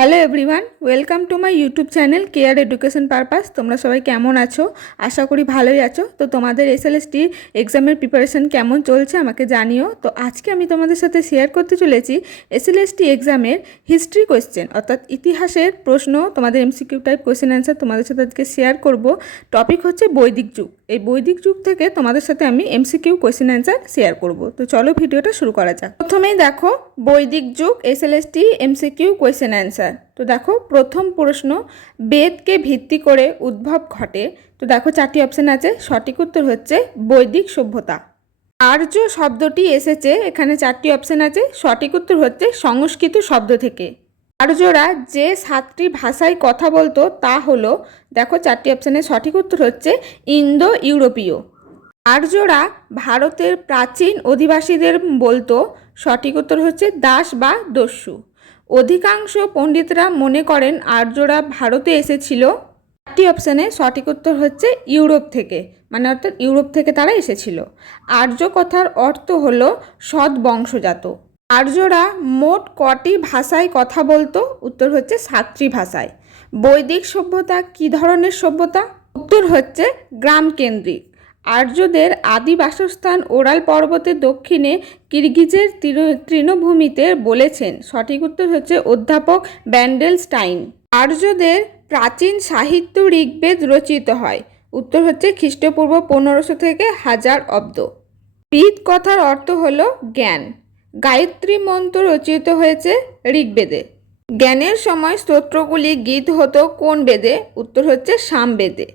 Hello everyone, welcome to my YouTube channel care education purpose. তোমরা সবাই কেমন আছো? আশা করি ভালোই আছো। তো তোমাদের এসএলএসটি এক্সামের প্রিপারেশন কেমন চলছে আমাকে জানিও। তো আজকে আমি তোমাদের সাথে শেয়ার করতে চলেছি এসএলএসটি এক্সামের হিস্ট্রি কোয়েশ্চেন, অর্থাৎ ইতিহাসের প্রশ্ন, তোমাদের এমসিকিউ টাইপ কোয়েশ্চেন অ্যান্সার তোমাদের সাথে আজকে শেয়ার করব। টপিক হচ্ছে বৈদিক যুগ। এই বৈদিক যুগ থেকে তোমাদের সাথে আমি এমসিকিউ কোয়েশ্চেন অ্যান্সার শেয়ার করব। তো চলো ভিডিওটা শুরু করা যাক। প্রথমেই দেখো বৈদিক যুগ এসএলএসটি এমসিকিউ কোয়েশ্চেন অ্যান্সার। তো দেখো প্রথম প্রশ্ন, বেদকে ভিত্তি করে উদ্ভব ঘটে। তো দেখো চারটি অপশান আছে, সঠিক উত্তর হচ্ছে বৈদিক সভ্যতা। আর্য শব্দটি এসেছে, এখানে চারটি অপশান আছে, সঠিক উত্তর হচ্ছে সংস্কৃত শব্দ থেকে। আর্যরা যে 7টি ভাষায় কথা বলতো তা হলো, দেখো চারটি অপশানের সঠিক উত্তর হচ্ছে ইন্দো ইউরোপীয়। আর্যরা ভারতের প্রাচীন অধিবাসীদের বলতো, সঠিক উত্তর হচ্ছে দাস বা দস্যু। অধিকাংশ পণ্ডিতরা মনে করেন আর্যরা ভারতে এসেছিল, চারটি অপশানে সঠিক উত্তর হচ্ছে ইউরোপ থেকে, মানে অর্থাৎ ইউরোপ থেকে তারা এসেছিল। আর্য কথার অর্থ হলো সৎ বংশজাত। আর্যরা মোট কটি ভাষায় কথা বলতো? উত্তর হচ্ছে 7টি ভাষায়। বৈদিক সভ্যতা কী ধরনের সভ্যতা? উত্তর হচ্ছে গ্রাম কেন্দ্রিক। আর্যদের আদি বাসস্থান ওরাল পর্বতের দক্ষিণে কিরগিজের তৃণভূমিতে বলেছেন, সঠিক উত্তর হচ্ছে অধ্যাপক ব্যান্ডেলস্টাইন। আর্যদের প্রাচীন সাহিত্য ঋগ্বেদ রচিত হয়, উত্তর হচ্ছে খ্রিস্টপূর্ব 1500 থেকে 1000 অব্দ। বেদ কথার অর্থ হলো জ্ঞান। গায়ত্রী মন্ত্র রচিত হয়েছে ঋগ্বেদে। জ্ঞানের সময় স্তোত্রগুলি গীত হতো কোন বেদে? উত্তর হচ্ছে সামবেদে।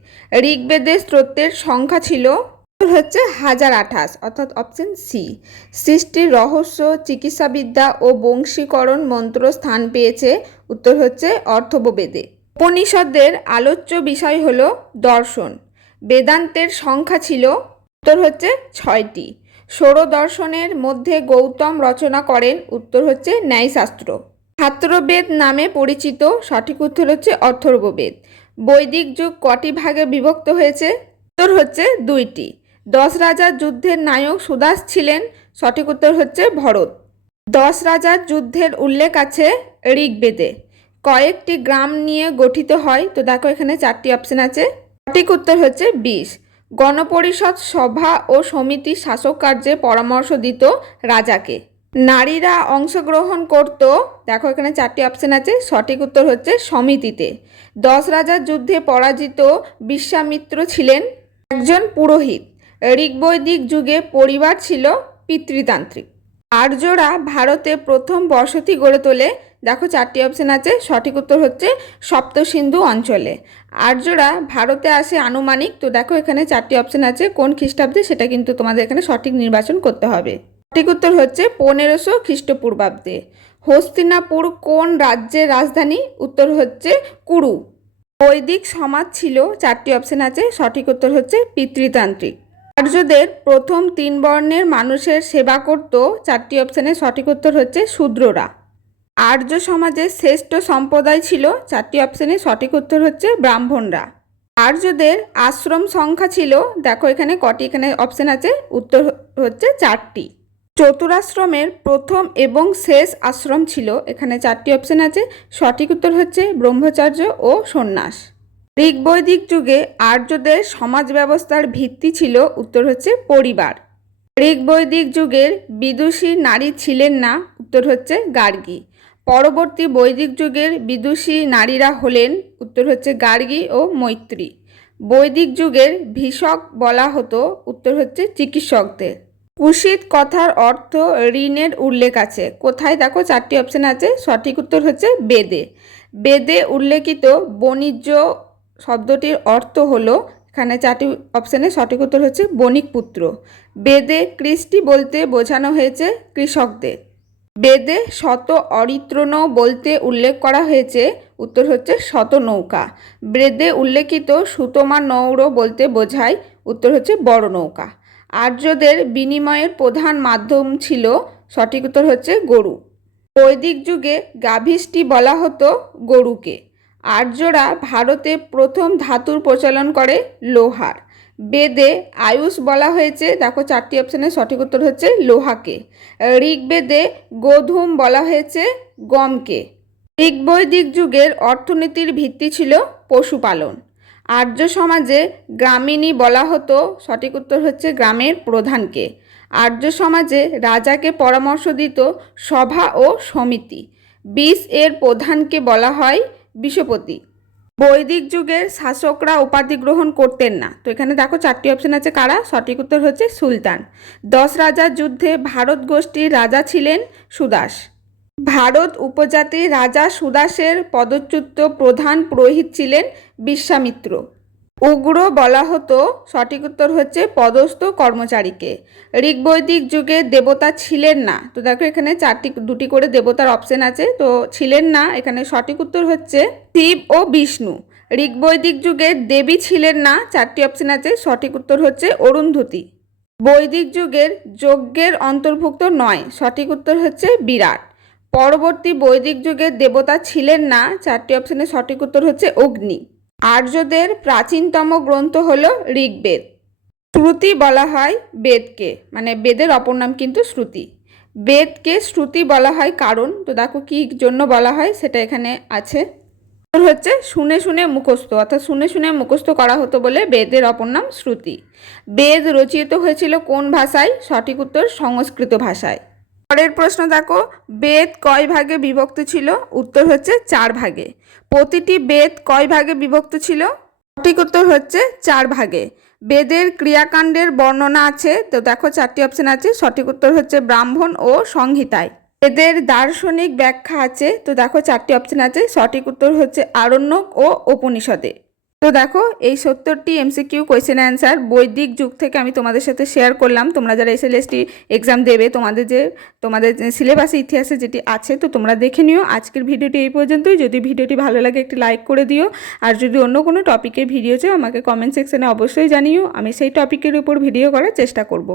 ঋগ্বেদে স্তোত্রের সংখ্যা ছিল, উত্তর হচ্ছে 1028, অর্থাৎ অপশন সি। সৃষ্টির রহস্য, চিকিৎসাবিদ্যা ও বংশীকরণ মন্ত্র স্থান পেয়েছে, উত্তর হচ্ছে অর্থব বেদে। উপনিষদের আলোচ্য বিষয় হল দর্শন। বেদান্তের সংখ্যা ছিল, উত্তর হচ্ছে 6টি। ষোড় দর্শনের মধ্যে গৌতম রচনা করেন, উত্তর হচ্ছে ন্যায়শাস্ত্র। ছাত্রবেদ নামে পরিচিত, সঠিক উত্তর হচ্ছে অথর্ববেদ। বৈদিক যুগ কটি ভাগে বিভক্ত হয়েছে? উত্তর হচ্ছে 2টি। 10 রাজার যুদ্ধের নায়ক সুদাস ছিলেন, সঠিক উত্তর হচ্ছে ভরত। 10 রাজার যুদ্ধের উল্লেখ আছে ঋগ্বেদে। কয়েকটি গ্রাম নিয়ে গঠিত হয়? তো দেখো এখানে 4টি অপশন আছে, সঠিক উত্তর হচ্ছে 20। গণপরিষদ সভা ও সমিতি শাসক কার্যে পরামর্শ দিত রাজাকে। নারীরা অংশগ্রহণ করত? দেখো এখানে 4টি অপশন আছে, সঠিক উত্তর হচ্ছে সমিতিতে। 10 রাজার যুদ্ধে পরাজিত বিশ্বামিত্র ছিলেন একজন পুরোহিত। ঋগ্বৈদিক যুগে পরিবার ছিল পিতৃতান্ত্রিক। আর্যরা ভারতে প্রথম বসতি গড়ে তোলে? দেখো 4টি অপশন আছে, সঠিক উত্তর হচ্ছে সপ্তসিন্ধু অঞ্চলে। আর্যরা ভারতে আসে আনুমানিক? তো দেখো এখানে 4টি অপশন আছে, কোন খ্রিস্টাব্দে সেটা কিন্তু তোমাদের এখানে সঠিক নির্বাচন করতে হবে। সঠিক উত্তর হচ্ছে 1500 খ্রিস্টপূর্বাব্দে। হস্তিনাপুর কোন রাজ্যের রাজধানী? উত্তর হচ্ছে কুরু। বৈদিক সমাজ ছিল? 4টি অপশন আছে, সঠিক উত্তর হচ্ছে পিতৃতান্ত্রিক। আর্যদের প্রথম 3 বর্ণের মানুষের সেবা করত? 4টি অপশানে সঠিক উত্তর হচ্ছে শূদ্ররা। আর্য সমাজের শ্রেষ্ঠ সম্প্রদায় ছিল? 4টি অপশানে সঠিক উত্তর হচ্ছে ব্রাহ্মণরা। আর্যদের আশ্রম সংখ্যা ছিল? দেখো এখানে কটি এখানে অপশান আছে, উত্তর হচ্ছে 4টি। চতুরাশ্রমের প্রথম এবং শেষ আশ্রম ছিল? এখানে 4টি অপশান আছে, সঠিক উত্তর হচ্ছে ব্রহ্মচর্য ও সন্ন্যাস। ঋগ্বৈদিক যুগে আর্যদের সমাজ ব্যবস্থার ভিত্তি ছিল? উত্তর হচ্ছে পরিবার। ঋগ্বৈদিক যুগের বিদুষী নারী ছিলেন না? উত্তর হচ্ছে গার্গী। পরবর্তী বৈদিক যুগের বিদুষী নারীরা হলেন? উত্তর হচ্ছে গার্গী ও মৈত্রী। বৈদিক যুগের ভিষক বলা হতো? উত্তর হচ্ছে চিকিৎসকদের। কুশিত কথার অর্থ ঋণের উল্লেখ আছে কোথায়? দেখো 4টি অপশন আছে, সঠিক উত্তর হচ্ছে বেদে। বেদে উল্লেখিত বাণিজ্য শব্দটির অর্থ হলো, এখানে 4টি অপশানে সঠিক উত্তর হচ্ছে বণিক পুত্র। বেদে কৃষ্টি বলতে বোঝানো হয়েছে কৃষকদের। বেদে শত অরিত্রণ বলতে উল্লেখ করা হয়েছে? উত্তর হচ্ছে শত নৌকা। বেদে উল্লেখিত সুতমা নৌর বলতে বোঝায়? উত্তর হচ্ছে বড় নৌকা। আর্যদের বিনিময়ের প্রধান মাধ্যম ছিল? সঠিক উত্তর হচ্ছে গরু। বৈদিক যুগে গাভীষ্টি বলা হতো গরুকে। আর্যরা ভারতে প্রথম ধাতুর প্রচলন করে লোহার। বেদে আয়ুষ বলা হয়েছে? দেখো 4টি অপশানে সঠিক উত্তর হচ্ছে লোহাকে। ঋগ্বেদে গোধূম বলা হয়েছে গমকে। ঋগ বৈদিক যুগের অর্থনীতির ভিত্তি ছিল পশুপালন। আর্য সমাজে গ্রামিণী বলা হতো, সঠিক উত্তর হচ্ছে গ্রামের প্রধানকে। আর্য সমাজে রাজাকে পরামর্শ দিত সভা ও সমিতি। বিষ এর প্রধানকে বলা হয় বিষপতি। বৈদিক যুগের শাসকরা উপাধি গ্রহণ করতেন না। তো এখানে দেখো 4টি অপশন আছে, কারা? সঠিক উত্তর হচ্ছে সুলতান। 10 রাজার যুদ্ধে ভারত গোষ্ঠীর রাজা ছিলেন সুদাস। ভারত উপজাতির রাজা সুদাসের পদচ্যুত প্রধান পুরোহিত ছিলেন বিশ্বামিত্র। উগ্র বলা হতো, সঠিক উত্তর হচ্ছে পদস্থ কর্মচারীকে। ঋগ্বৈদিক যুগে দেবতা ছিলেন না। তো দেখো এখানে দুটি করে দেবতার অপশন আছে, তো ছিলেন না এখানে সঠিক উত্তর হচ্ছে শিব ও বিষ্ণু। ঋগ্বৈদিক যুগে দেবী ছিলেন না, 4টি অপশন আছে, সঠিক উত্তর হচ্ছে অরুন্ধতী। বৈদিক যুগের যজ্ঞের অন্তর্ভুক্ত নয়, সঠিক উত্তর হচ্ছে বিরাট। পরবর্তী বৈদিক যুগের দেবতা ছিলেন না, 4টি অপশনের সঠিক উত্তর হচ্ছে অগ্নি। আর্যদের প্রাচীনতম গ্রন্থ হলো ঋগ্বেদ। শ্রুতি বলা হয় বেদকে, মানে বেদের অপর নাম কিন্তু শ্রুতি। বেদকে শ্রুতি বলা হয় কারণ, তো দেখো কি জন্য বলা হয় সেটা এখানে আছে, হচ্ছে শুনে শুনে মুখস্থ, অর্থাৎ শুনে শুনে মুখস্থ করা হতো বলে বেদের অপর নাম শ্রুতি। বেদ রচিত হয়েছিল কোন ভাষায়? সঠিক উত্তর সংস্কৃত ভাষায়। পরের প্রশ্ন দেখো, বেদ কয় ভাগে বিভক্ত ছিল? উত্তর হচ্ছে 4 ভাগে। প্রতিটি বেদ কয় ভাগে বিভক্ত ছিল? সঠিক উত্তর হচ্ছে 4 ভাগে। বেদের ক্রিয়াকাণ্ডের বর্ণনা আছে, তো দেখো 4টি অপশন আছে, সঠিক উত্তর হচ্ছে ব্রাহ্মণ ও সংহিতায়। বেদের দার্শনিক ব্যাখ্যা আছে, তো দেখো 4টি অপশন আছে, সঠিক উত্তর হচ্ছে আরণ্যক ও উপনিষদে। তো দেখো এই 70টি এমসিকিউ কোয়েশ্চেন অ্যান্সার বৈদিক যুগ থেকে আমি তোমাদের সাথে শেয়ার করলাম। তোমরা যারা এসএলএসটি এক্সাম দেবে, তোমাদের সিলেবাসে ইতিহাসে যেটি আছে, তো তোমরা দেখে নিও। আজকের ভিডিওটি এই পর্যন্তই। যদি ভিডিওটি ভালো লাগে একটি লাইক করে দিও, আর যদি অন্য কোনো টপিকের ভিডিও চাও আমাকে কমেন্ট সেকশনে অবশ্যই জানিও, আমি সেই টপিকের উপর ভিডিও করার চেষ্টা করব।